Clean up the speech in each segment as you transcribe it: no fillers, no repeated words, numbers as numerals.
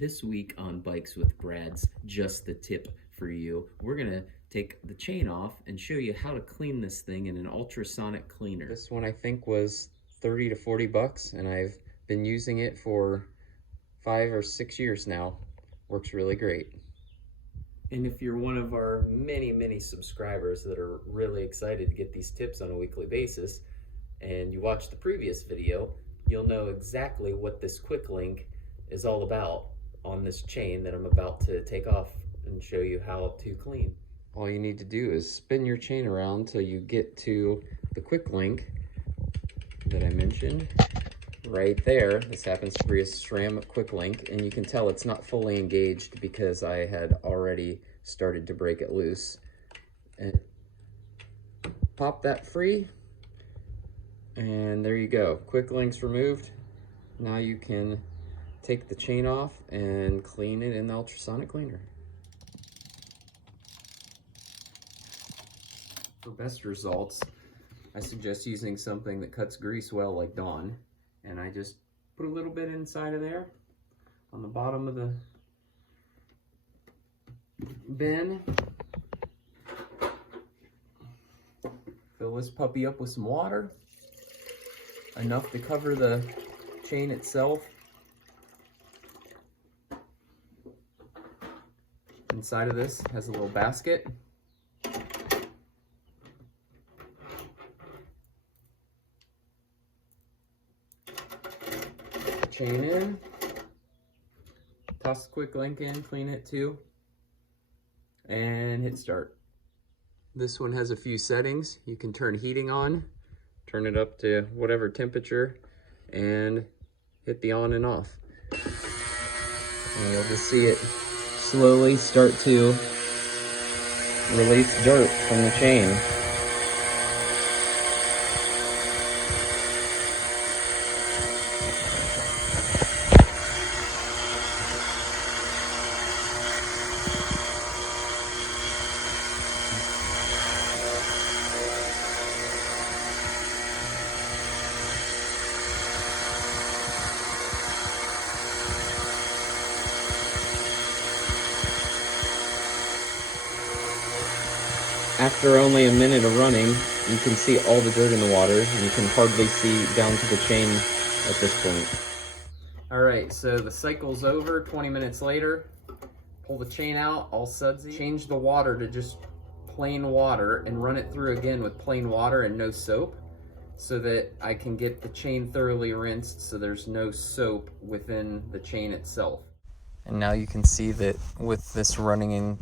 This week on Bikes with Brad's Just the Tip for you, we're going to take the chain off and show you how to clean this thing in an ultrasonic cleaner. This one I think was 30 to 40 bucks, and I've been using it for 5 or 6 years now. Works really great. And if you're one of our many subscribers that are really excited to get these tips on a weekly basis, and you watched the previous video, you'll know exactly what this quick link is all about on this chain that I'm about to take off and show you how to clean. All you need to do is spin your chain around till you get to the quick link that I mentioned right there. This happens to be a SRAM quick link, and you can tell it's not fully engaged because I had already started to break it loose. And pop that free, and there you go. Quick link's removed. Now you can take the chain off and clean it in the ultrasonic cleaner. For best results, I suggest using something that cuts grease well, like Dawn. And I just put a little bit inside of there on the bottom of the bin. Fill this puppy up with some water, enough to cover the chain itself. Inside of this has a little basket. Chain in, toss the quick link in, clean it too, and hit start. This one has a few settings. You can turn heating on, turn it up to whatever temperature, and hit the on and off. And you'll just see it slowly start to release dirt from the chain. After only a minute of running, you can see all the dirt in the water, and you can hardly see down to the chain at this point. All right, so the cycle's over. 20 minutes later, pull the chain out, all sudsy. Change the water to just plain water and run it through again with plain water and no soap, so that I can get the chain thoroughly rinsed so there's no soap within the chain itself. And now you can see that with this running in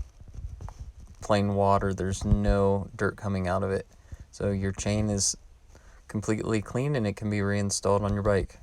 plain water, there's no dirt coming out of it. So your chain is completely clean and it can be reinstalled on your bike.